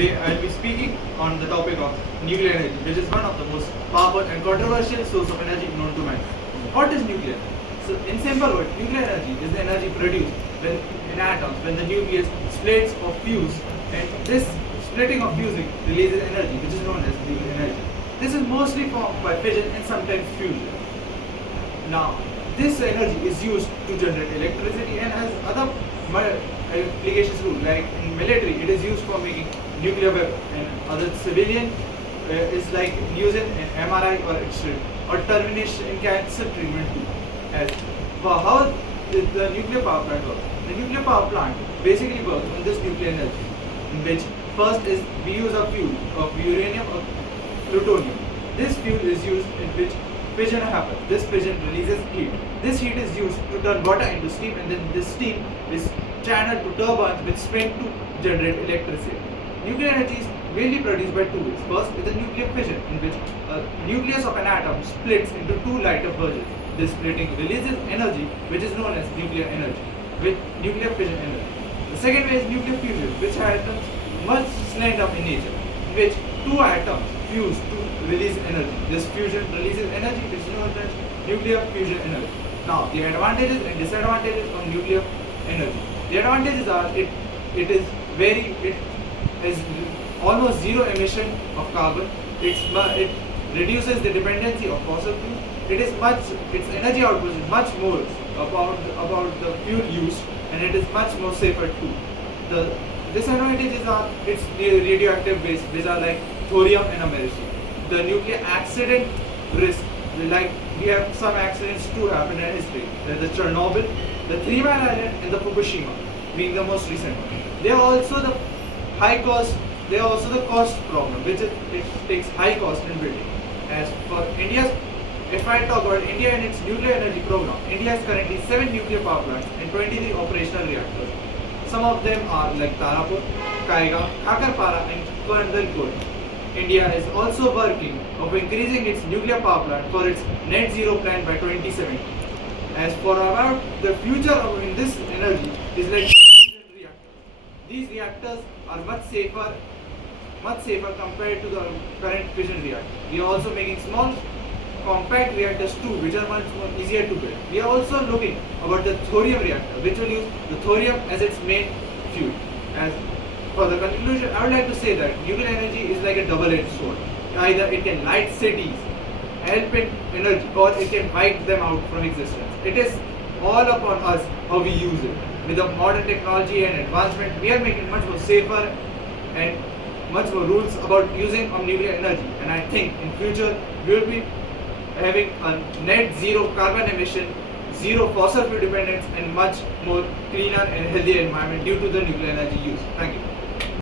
Today I will be speaking on the topic of nuclear energy, which is one of the most powerful and controversial source of energy known to man. What is nuclear? So, in simple words, nuclear energy is the energy produced when in atoms when the nucleus splits or fuse, and this splitting or fusing releases energy, which is known as nuclear energy. This is mostly formed by fission and sometimes fusion. Now, this energy is used to generate electricity and has other applications too. Like in military, it is used for making nuclear weapons, and other civilian is like using an MRI or X-ray or termination in cancer treatment too. As for how the nuclear power plant works, the nuclear power plant basically works on this nuclear energy, in which first is we use a fuel of uranium or plutonium. This fuel is used in which fission happens. This fission releases heat. This heat is used to turn water into steam, and then this steam is channeled to turbines which spin to generate electricity. Nuclear energy is mainly produced by two ways. First is the nuclear fission, in which a nucleus of an atom splits into two lighter versions. This splitting releases energy, which is known as nuclear energy, with nuclear fission energy. The second way is nuclear fusion, which atoms much slender in nature, in which two atoms fuse to release energy. This fusion releases energy, which is known as nuclear fusion energy. Now, the advantages and disadvantages of nuclear energy. The advantages are it is almost zero emission of carbon. It reduces the dependency of fossil fuel. Its energy output is much more about the fuel use, and it is much more safer too. The disadvantages are its radioactive waste, which are like thorium and americium. The nuclear accident risk, like we have some accidents too happen in history. There's the Chernobyl, the Three Mile Island, and the Fukushima being the most recent one. They are also the high cost. They are also the cost problem, which it takes high cost in building. As for India's, if I talk about India and its nuclear energy program, India has currently 7 nuclear power plants and 23 operational reactors. Some of them are like Tarapur, Kaiga, Kakarpara, and Kurandalkot. India is also working of increasing its nuclear power plant for its net zero plan by 2070. As for about the future of in this energy is like fusion reactors. These reactors are much safer compared to the current fission reactor. We are also making small compact reactors too, which are much more easier to build. We are also looking about the thorium reactor, which will use the thorium as its main fuel. As for the conclusion, I would like to say that nuclear energy is like a double-edged sword. Either it can light cities, help in energy, or it can wipe them out from existence. It is all upon us how we use it. With the modern technology and advancement, we are making much more safer and much more rules about using of nuclear energy. And I think in future we will be having a net zero carbon emission, zero fossil fuel dependence, and much more cleaner and healthier environment due to the nuclear energy use. Thank you.